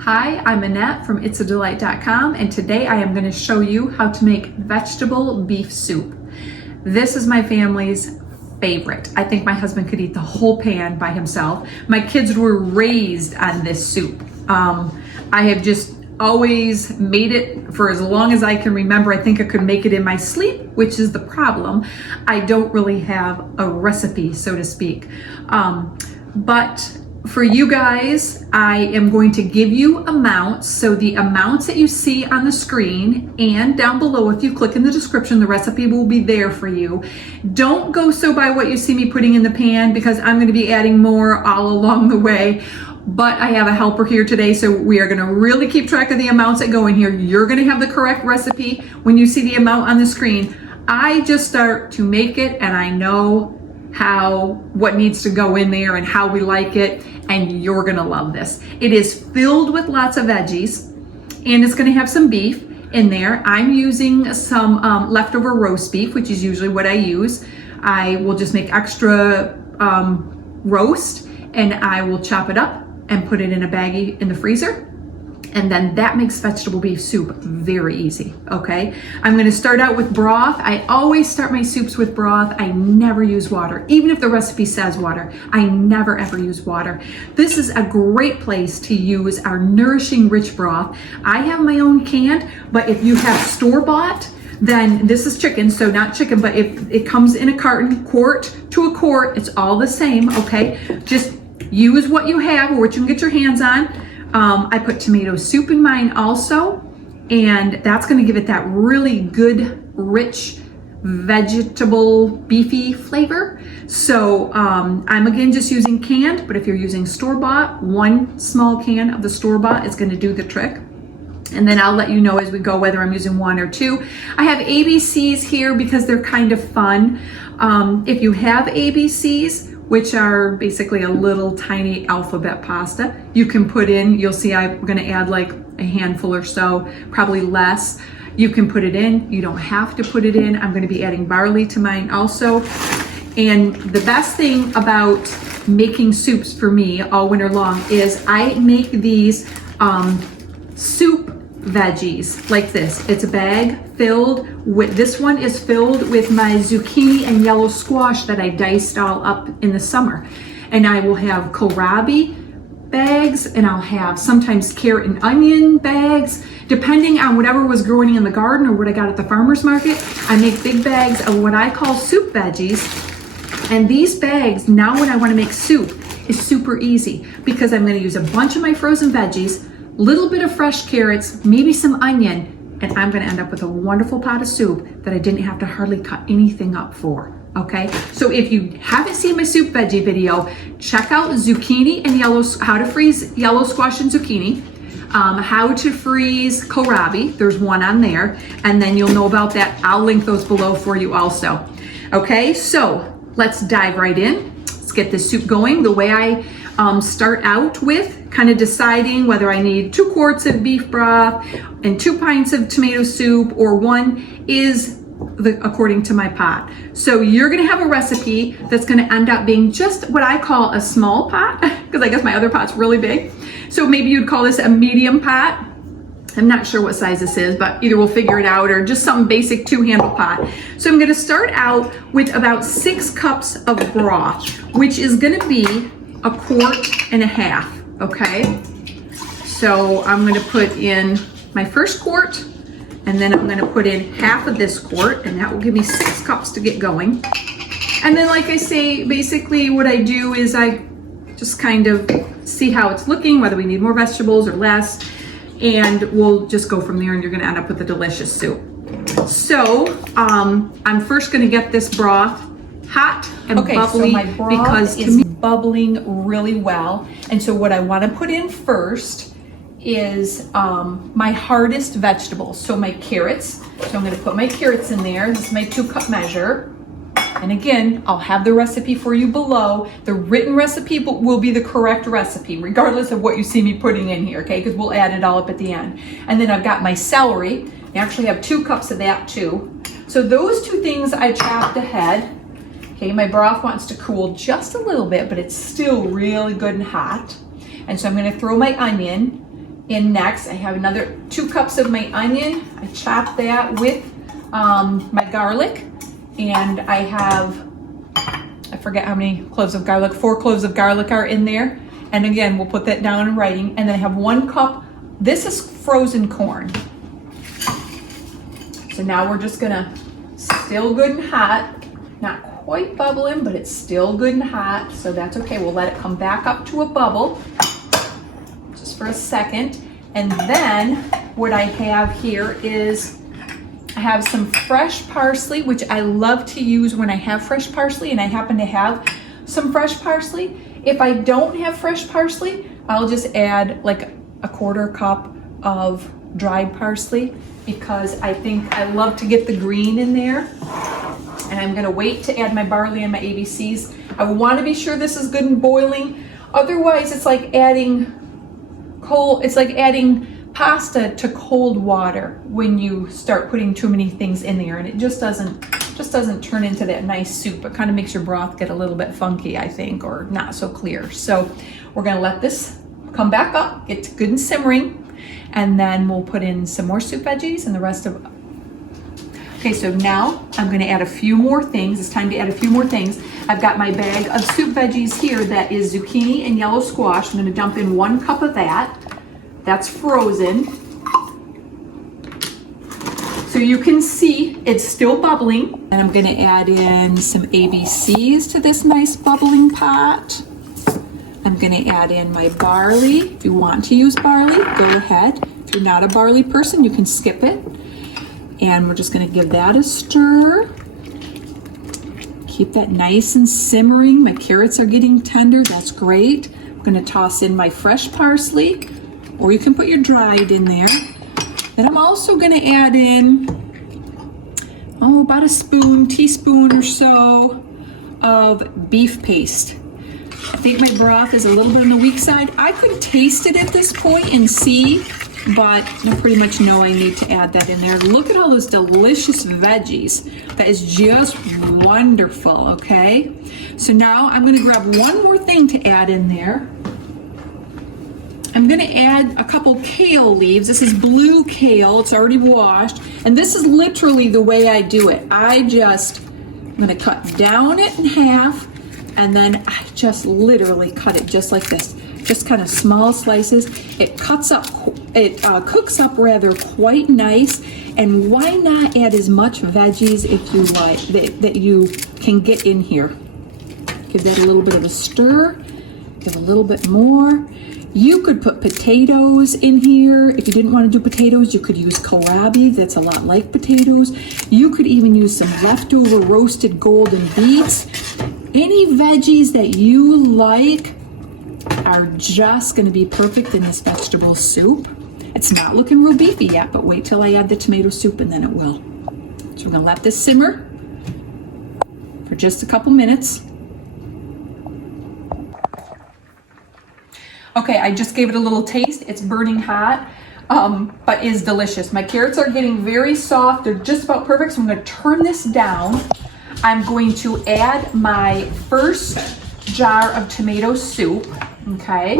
Hi, I'm Annette from itsadelight.com, and today I am going to show you how to make vegetable beef soup. This is my family's favorite. I think my husband could eat the whole pan by himself. My kids were raised on this soup. I have just always made it for as long as I can remember. I think I could make it in my sleep, which is the problem. I don't really have a recipe, so to speak. But for you guys, I am going to give you amounts. So the amounts that you see on the screen and down below, if you click in the description, the recipe will be there for you. Don't go so by what you see me putting in the pan, because I'm going to be adding more all along the way. But I have a helper here today, so we are going to really keep track of the amounts that go in here. You're going to have the correct recipe when you see the amount on the screen. I just start to make it, and I know what needs to go in there and how we like it, and you're gonna love this. It is filled with lots of veggies, and it's gonna have some beef in there. I'm using some leftover roast beef, which is usually what I use. I will just make extra roast, and I will chop it up and put it in a baggie in the freezer. And then that makes vegetable beef soup very easy, okay? I'm gonna start out with broth. I always start my soups with broth. I never use water. Even if the recipe says water, I never ever use water. This is a great place to use our nourishing rich broth. I have my own canned, but if you have store-bought, then this is chicken, so not chicken, but if it comes in a carton, quart to a quart, it's all the same, okay? Just use what you have or what you can get your hands on. I put tomato soup in mine also, and that's going to give it that really good, rich, vegetable, beefy flavor. So I'm again just using canned, but if you're using store-bought, one small can of the store-bought is going to do the trick. And then I'll let you know as we go whether I'm using one or two. I have ABCs here because they're kind of fun. If you have ABCs, which are basically a little tiny alphabet pasta, you can put in, you'll see I'm gonna add like a handful or so, probably less. You can put it in, you don't have to put it in. I'm gonna be adding barley to mine also. And the best thing about making soups for me all winter long is I make these soup veggies like this. It's a bag filled with, this one is filled with my zucchini and yellow squash that I diced all up in the summer. And I will have kohlrabi bags, and I'll have sometimes carrot and onion bags, depending on whatever was growing in the garden or what I got at the farmer's market. I make big bags of what I call soup veggies. And these bags, now when I want to make soup, is super easy because I'm going to use a bunch of my frozen veggies, little bit of fresh carrots, maybe some onion, and I'm gonna end up with a wonderful pot of soup that I didn't have to hardly cut anything up for, okay? So if you haven't seen my soup veggie video, check out zucchini and how to freeze yellow squash and zucchini, how to freeze kohlrabi, there's one on there, and then you'll know about that. I'll link those below for you also. Okay, so let's dive right in. Let's get this soup going. The way I start out with kind of deciding whether I need 2 quarts of beef broth and 2 pints of tomato soup or one is according to my pot. So you're gonna have a recipe that's gonna end up being just what I call a small pot, because I guess my other pot's really big. So maybe you'd call this a medium pot. I'm not sure what size this is, but either we'll figure it out or just some basic 2-handle pot. So I'm gonna start out with about 6 cups of broth, which is gonna be 1.5 quarts, okay? So I'm gonna put in my first quart, and then I'm gonna put in half of this quart, and that will give me 6 cups to get going. And then, like I say, basically what I do is I just kind of see how it's looking, whether we need more vegetables or less, and we'll just go from there, and you're gonna end up with a delicious soup. So I'm first gonna get this broth hot and bubbly, so my broth because it's bubbling really well. And so what I want to put in first is my hardest vegetables. So my carrots. So I'm going to put my carrots in there. This is my 2-cup measure. And again, I'll have the recipe for you below. The written recipe will be the correct recipe, regardless of what you see me putting in here, okay? Because we'll add it all up at the end. And then I've got my celery. I actually have 2 cups of that too. So those 2 things I chopped ahead. Okay, my broth wants to cool just a little bit, but it's still really good and hot. And so I'm gonna throw my onion in next. I have another 2 cups of my onion. I chop that with my garlic, and I have, I forget how many cloves of garlic, 4 cloves of garlic are in there. And again, we'll put that down in writing. And then I have 1 cup, this is frozen corn. So now we're just gonna, still good and hot, not quite bubbling, but it's still good and hot, so that's okay. We'll let it come back up to a bubble just for a second. And then what I have here is I have some fresh parsley, which I love to use when I have fresh parsley, and I happen to have some fresh parsley. If I don't have fresh parsley, I'll just add like a 1/4 cup of dried parsley, because I think I love to get the green in there. And I'm gonna wait to add my barley and my ABCs. I wanna be sure this is good and boiling. Otherwise, it's like adding pasta to cold water when you start putting too many things in there, and it just doesn't turn into that nice soup. It kind of makes your broth get a little bit funky, I think, or not so clear. So we're gonna let this come back up, get good and simmering, and then we'll put in some more soup veggies and the rest of. Okay, so now I'm gonna add a few more things. It's time to add a few more things. I've got my bag of soup veggies here that is zucchini and yellow squash. I'm gonna dump in 1 cup of that. That's frozen. So you can see it's still bubbling. And I'm gonna add in some ABCs to this nice bubbling pot. I'm gonna add in my barley. If you want to use barley, go ahead. If you're not a barley person, you can skip it. And we're just gonna give that a stir. Keep that nice and simmering. My carrots are getting tender, that's great. I'm gonna toss in my fresh parsley, or you can put your dried in there. Then I'm also gonna add in, about a teaspoon or so of beef paste. I think my broth is a little bit on the weak side. I could taste it at this point and see, but I pretty much know I need to add that in there. Look at all those delicious veggies. That is just wonderful, okay? So now I'm gonna grab one more thing to add in there. I'm gonna add a couple kale leaves. This is blue kale, it's already washed. And this is literally the way I do it. I'm gonna cut down it in half, and then I just literally cut it just like this. Just kind of small slices. It cooks up rather quite nice. And why not add as much veggies if you like, that you can get in here. Give that a little bit of a stir. Give a little bit more. You could put potatoes in here. If you didn't want to do potatoes, you could use kohlrabi. That's a lot like potatoes. You could even use some leftover roasted golden beets. Any veggies that you like are just going to be perfect in this vegetable soup. It's not looking real beefy yet, but wait till I add the tomato soup and then it will. So we're going to let this simmer for just a couple minutes. Okay, I just gave it a little taste. It's burning hot, but is delicious. My carrots are getting very soft. They're just about perfect, so I'm gonna turn this down. I'm going to add my first jar of tomato soup, okay?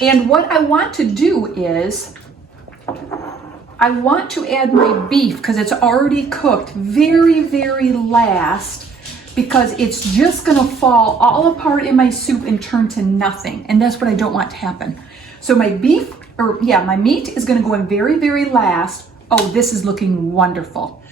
And what I want to do is, I want to add my beef, because it's already cooked, very, very last, because it's just gonna fall all apart in my soup and turn to nothing. And that's what I don't want to happen. So my meat is gonna go in very, very last. Oh, this is looking wonderful.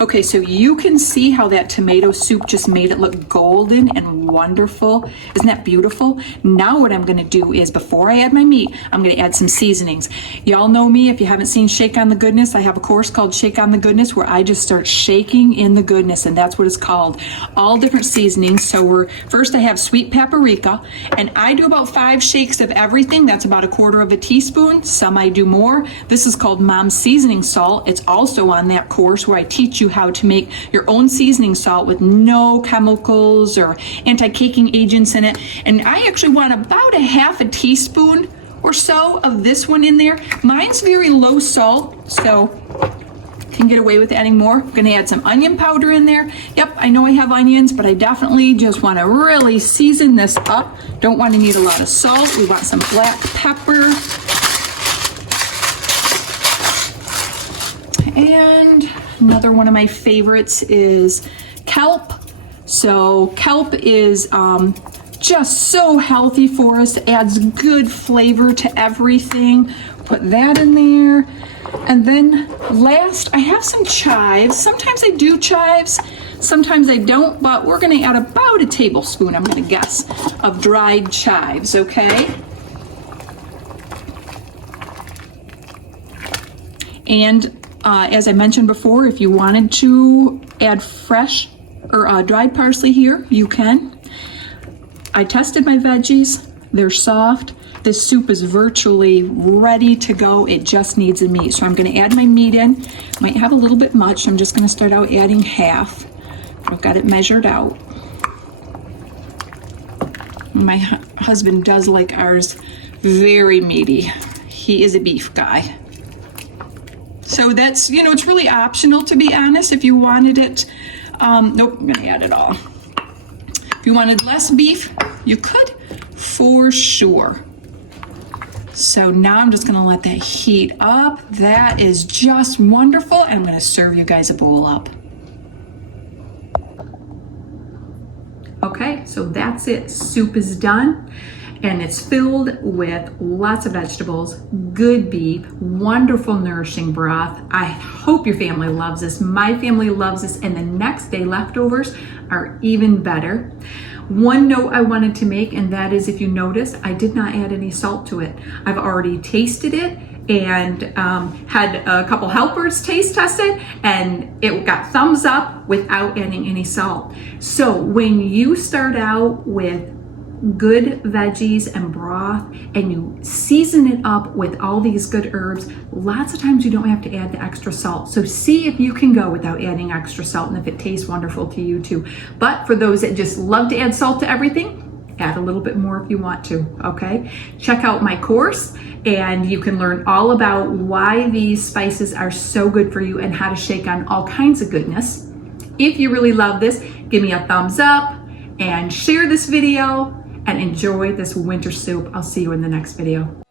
Okay, so you can see how that tomato soup just made it look golden and wonderful. Isn't that beautiful? Now what I'm gonna do is, before I add my meat, I'm gonna add some seasonings. Y'all know me, if you haven't seen Shake on the Goodness, I have a course called Shake on the Goodness where I just start shaking in the goodness, and that's what it's called. All different seasonings. So first I have sweet paprika, and I do about 5 shakes of everything. That's about 1/4 teaspoon. Some I do more. This is called Mom's Seasoning Salt. It's also on that course where I teach you how to make your own seasoning salt with no chemicals or anti-caking agents in it. And I actually want about 1/2 teaspoon or so of this one in there. Mine's very low salt, so can get away with adding more. I'm gonna add some onion powder in there. Yep, I know I have onions, but I definitely just wanna really season this up. Don't wanna need a lot of salt. We want some black pepper. And another one of my favorites is kelp. So kelp is just so healthy for us. It adds good flavor to everything. Put that in there. And then last, I have some chives. Sometimes I do chives, sometimes I don't, but we're gonna add about a tablespoon, I'm gonna guess, of dried chives, okay? And as I mentioned before, if you wanted to add fresh or dried parsley here, you can. I tested my veggies, they're soft. This soup is virtually ready to go. It just needs the meat. So I'm gonna add my meat in. Might have a little bit much. I'm just gonna start out adding half. I've got it measured out. My husband does like ours very meaty. He is a beef guy. So that's, you know, it's really optional, to be honest. If you wanted it, nope, I'm gonna add it all. If you wanted less beef, you could, for sure. So now I'm just gonna let that heat up. That is just wonderful. And I'm gonna serve you guys a bowl up. Okay, so that's it. Soup is done. And it's filled with lots of vegetables, good beef, wonderful nourishing broth. I hope your family loves this. My family loves this, and the next day leftovers are even better. One note I wanted to make, and that is, if you notice, I did not add any salt to it. I've already tasted it and had a couple helpers taste test it, and it got thumbs up without adding any salt. So when you start out with good veggies and broth and you season it up with all these good herbs, lots of times you don't have to add the extra salt. So see if you can go without adding extra salt and if it tastes wonderful to you too. But for those that just love to add salt to everything, add a little bit more if you want to, okay? Check out my course and you can learn all about why these spices are so good for you and how to shake on all kinds of goodness. If you really love this, give me a thumbs up and share this video and enjoy this winter soup. I'll see you in the next video.